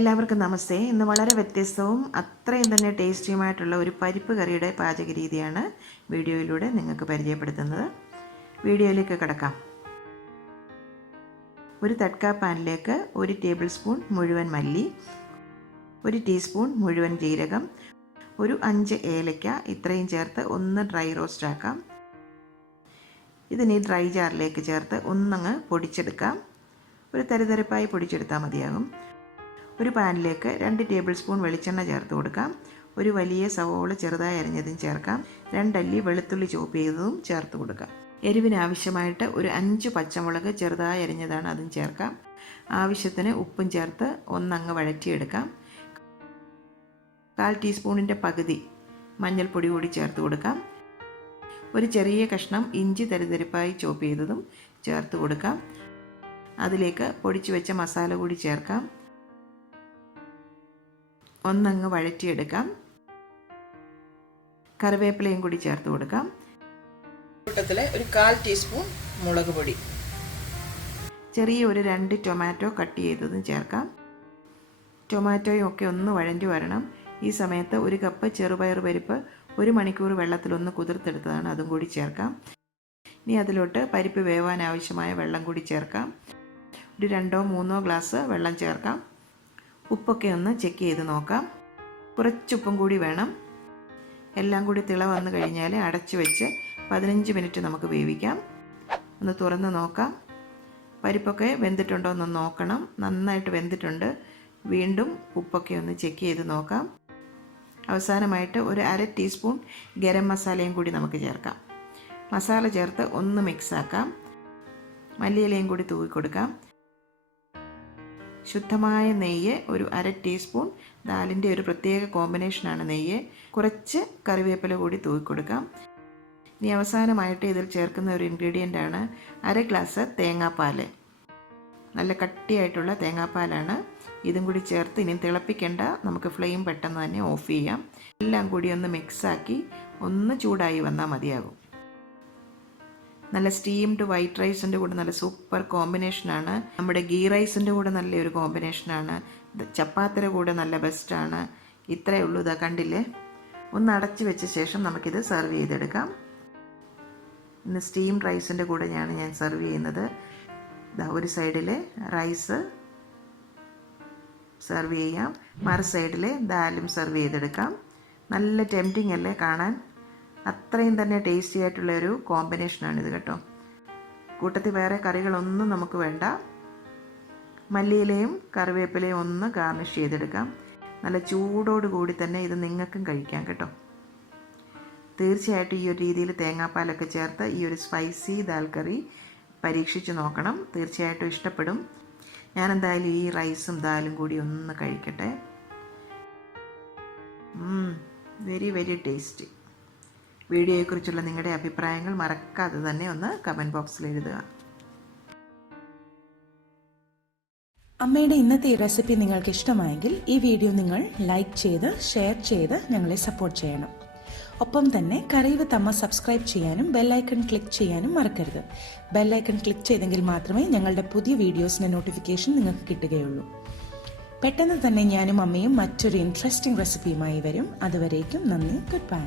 എല്ലാവർക്കും നമസ്തേ. ഇന്ന് വളരെ വ്യത്യസ്തവും അത്രയും തന്നെ ടേസ്റ്റിയുമായിട്ടുള്ള ഒരു പരിപ്പ് കറിയുടെ പാചക രീതിയാണ് വീഡിയോയിലൂടെ നിങ്ങൾക്ക് പരിചയപ്പെടുത്തുന്നത്. വീഡിയോയിലേക്ക് കടക്കാം. ഒരു തട്ക പാനിലേക്ക് 1 ടേബിൾ സ്പൂൺ മുഴുവൻ മല്ലി, 1 ടീസ്പൂൺ മുഴുവൻ ജീരകം, ഒരു 5 ഏലക്ക ഇത്രയും ചേർത്ത് ഒന്ന് ഡ്രൈ റോസ്റ്റ് ആക്കാം. ഇതിനി ഡ്രൈ ജാറിലേക്ക് ചേർത്ത് ഒന്നങ്ങ് പൊടിച്ചെടുക്കാം. ഒരു തരിതരിപ്പായി പൊടിച്ചെടുത്താൽ മതിയാകും. ഒരു പാനിലേക്ക് 2 ടേബിൾ സ്പൂൺ വെളിച്ചെണ്ണ ചേർത്ത് കൊടുക്കാം. ഒരു വലിയ സവോള ചെറുതായി അരിഞ്ഞതും ചേർക്കാം. 2 അല്ലി വെളുത്തുള്ളി ചോപ്പ് ചെയ്തതും ചേർത്ത് കൊടുക്കാം. എരിവിന് ആവശ്യമായിട്ട് ഒരു 5 പച്ചമുളക് ചെറുതായി അരിഞ്ഞതാണ്, അതും ചേർക്കാം. ആവശ്യത്തിന് ഉപ്പും ചേർത്ത് ഒന്നങ്ങ് വഴറ്റിയെടുക്കാം. 1/4 ടീസ്പൂണിൻ്റെ പകുതി മഞ്ഞൾപ്പൊടി കൂടി ചേർത്ത് കൊടുക്കാം. ഒരു ചെറിയ കഷ്ണം ഇഞ്ചി തരിതരിപ്പായി ചോപ്പ് ചെയ്തതും ചേർത്ത് കൊടുക്കാം. അതിലേക്ക് പൊടിച്ചു വെച്ച മസാല കൂടി ചേർക്കാം. ഒന്നങ്ങ് വഴറ്റിയെടുക്കാം. കറിവേപ്പിലയും കൂടി ചേർത്ത് കൊടുക്കാം. കൂട്ടത്തിൽ ഒരു 1/4 ടീസ്പൂൺ മുളക് പൊടി, ചെറിയ ഒരു 2 ടൊമാറ്റോ കട്ട് ചെയ്തതും ചേർക്കാം. ടൊമാറ്റോയും ഒക്കെ ഒന്ന് വഴറ്റി വരണം. ഈ സമയത്ത് 1 കപ്പ് ചെറുപയർ പരിപ്പ് 1 മണിക്കൂർ വെള്ളത്തിലൊന്ന് കുതിർത്തെടുത്തതാണ്, അതും കൂടി ചേർക്കാം. ഇനി അതിലോട്ട് പരിപ്പ് വേവാൻ ആവശ്യമായ വെള്ളം കൂടി ചേർക്കാം. ഒരു 2-3 ഗ്ലാസ് വെള്ളം ചേർക്കാം. ഉപ്പൊക്കെ ഒന്ന് ചെക്ക് ചെയ്ത് നോക്കാം. കുറച്ചുപ്പും കൂടി വേണം. എല്ലാം കൂടി തിള വന്നു കഴിഞ്ഞാൽ അടച്ചു വെച്ച് 15 മിനിറ്റ് നമുക്ക് വേവിക്കാം. ഒന്ന് തുറന്ന് നോക്കാം. പരിപ്പൊക്കെ വെന്തിട്ടുണ്ടോ എന്ന് നോക്കണം. നന്നായിട്ട് വെന്തിട്ടുണ്ട്. വീണ്ടും ഉപ്പൊക്കെ ഒന്ന് ചെക്ക് ചെയ്ത് നോക്കാം. അവസാനമായിട്ട് ഒരു 1/2 ടീസ്പൂൺ ഗരം മസാലയും കൂടി നമുക്ക് ചേർക്കാം. മസാല ചേർത്ത് ഒന്ന് മിക്സാക്കാം. മല്ലിയിലയും കൂടി തൂക്കി കൊടുക്കാം. ശുദ്ധമായ നെയ്യ് ഒരു 1/2 ടീസ്പൂൺ. ദാലിൻ്റെ ഒരു പ്രത്യേക കോമ്പിനേഷനാണ് നെയ്യ്. കുറച്ച് കറിവേപ്പില കൂടി തൂക്കി കൊടുക്കാം. ഇനി അവസാനമായിട്ട് ഇതിൽ ചേർക്കുന്ന ഒരു ഇൻഗ്രീഡിയൻ്റാണ് 1/2 ഗ്ലാസ് തേങ്ങാപ്പാൽ. നല്ല കട്ടിയായിട്ടുള്ള തേങ്ങാപ്പാലാണ്. ഇതും കൂടി ചേർത്ത് ഇനി തിളപ്പിക്കേണ്ട, നമുക്ക് ഫ്ലെയിം പെട്ടെന്ന് തന്നെ ഓഫ് ചെയ്യാം. എല്ലാം കൂടി ഒന്ന് മിക്സാക്കി ഒന്ന് ചൂടായി വന്നാൽ മതിയാകും. നല്ല സ്റ്റീംഡ് വൈറ്റ് റൈസിൻ്റെ കൂടെ നല്ല സൂപ്പർ കോമ്പിനേഷനാണ്. നമ്മുടെ ഗീ റൈസിൻ്റെ കൂടെ നല്ലൊരു കോമ്പിനേഷനാണ്. ചപ്പാത്തിയുടെ കൂടെ നല്ല ബെസ്റ്റാണ്. ഇത്രയേ ഉള്ളൂ. ഇതാ കണ്ടില്ലേ. ഒന്ന് അടച്ചു വെച്ച ശേഷം നമുക്കിത് സെർവ് ചെയ്തെടുക്കാം. ഇന്ന് സ്റ്റീം റൈസിൻ്റെ കൂടെയാണ് ഞാൻ സെർവ് ചെയ്യുന്നത്. ഒരു സൈഡിൽ റൈസ് സെർവ് ചെയ്യാം, മറു സൈഡിൽ ദാലും സെർവ് ചെയ്തെടുക്കാം. നല്ല ടെംപ്റ്റിംഗ് അല്ലേ കാണാൻ. അത്രയും തന്നെ ടേസ്റ്റി ആയിട്ടുള്ളൊരു കോമ്പിനേഷനാണിത് കേട്ടോ. കൂട്ടത്തിൽ വേറെ കറികളൊന്നും നമുക്ക് വേണ്ട. മല്ലിയിലയും കറിവേപ്പിലയും ഒന്ന് ഗാർണിഷ് ചെയ്തെടുക്കാം. നല്ല ചൂടോടുകൂടി തന്നെ ഇത് നിങ്ങൾക്കും കഴിക്കാം കേട്ടോ. തീർച്ചയായിട്ടും ഈ ഒരു രീതിയിൽ തേങ്ങാപ്പാലൊക്കെ ചേർത്ത് ഈ ഒരു സ്പൈസി ദാൽ കറി പരീക്ഷിച്ച് നോക്കണം. തീർച്ചയായിട്ടും ഇഷ്ടപ്പെടും. ഞാനെന്തായാലും ഈ റൈസും ദാലും കൂടി ഒന്ന് കഴിക്കട്ടെ. Very very tasty. വീഡിയോയെക്കുറിച്ചുള്ള നിങ്ങളുടെ അഭിപ്രായങ്ങൾ മറക്കാതെ തന്നെ ഒന്ന് കമൻറ്റ് ബോക്സിൽ എഴുതുക. അമ്മയുടെ ഇന്നത്തെ ഈ റെസിപ്പി നിങ്ങൾക്ക് ഇഷ്ടമായെങ്കിൽ ഈ വീഡിയോ നിങ്ങൾ ലൈക്ക് ചെയ്ത് ഷെയർ ചെയ്ത് ഞങ്ങളെ സപ്പോർട്ട് ചെയ്യണം. ഒപ്പം തന്നെ കറി വിത്ത് അമ്മ സബ്സ്ക്രൈബ് ചെയ്യാനും ബെല്ലൈക്കൺ ക്ലിക്ക് ചെയ്യാനും മറക്കരുത്. ബെല്ലൈക്കൺ ക്ലിക്ക് ചെയ്തെങ്കിൽ മാത്രമേ ഞങ്ങളുടെ പുതിയ വീഡിയോസിൻ്റെ നോട്ടിഫിക്കേഷൻ നിങ്ങൾക്ക് കിട്ടുകയുള്ളൂ. പെട്ടെന്ന് തന്നെ ഞാനും അമ്മയും മറ്റൊരു ഇൻട്രസ്റ്റിംഗ് റെസിപ്പിയുമായി വരും. അതുവരേക്കും നന്ദി. Good bye.